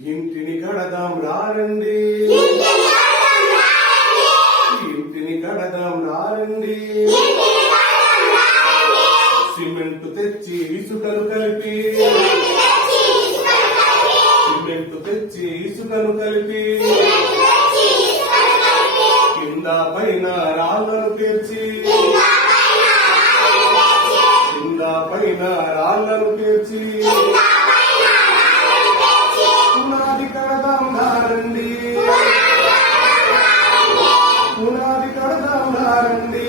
ఇంటిని కడదాం రారండి. ఇంటిని కడదాం రారండి. సిమెంట్ తెచ్చి ఇసుకను కలిపి. సిమెంట్ తెచ్చి ఇసుకను కలిపి. కింద పైన రాళ్ళను పేర్చి. కింద పైన రాళ్ళను పేర్చి. పునాది కడదాం రండి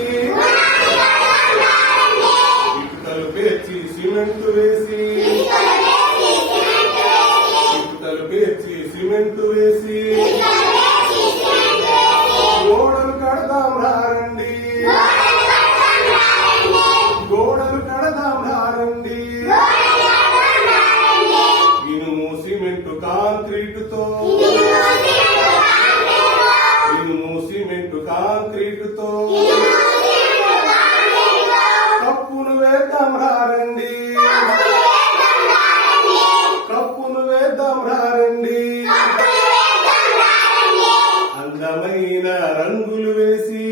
ఇటుకలు పేర్చి సిమెంట్ వేసి. ఇటుకలు పేర్చి సిమెంట్ వేసి. రెండు కాంక్రీటుతో కప్పును వేద్దాం రండి. కప్పును వేద్దాం రండి. అందమైన రంగులు వేసి.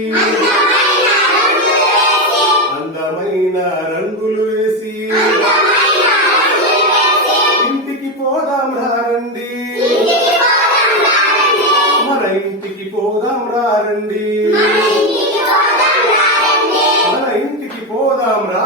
అందమైన రంగులు వేసి. రండి మన ఇంటికి పోదాం రా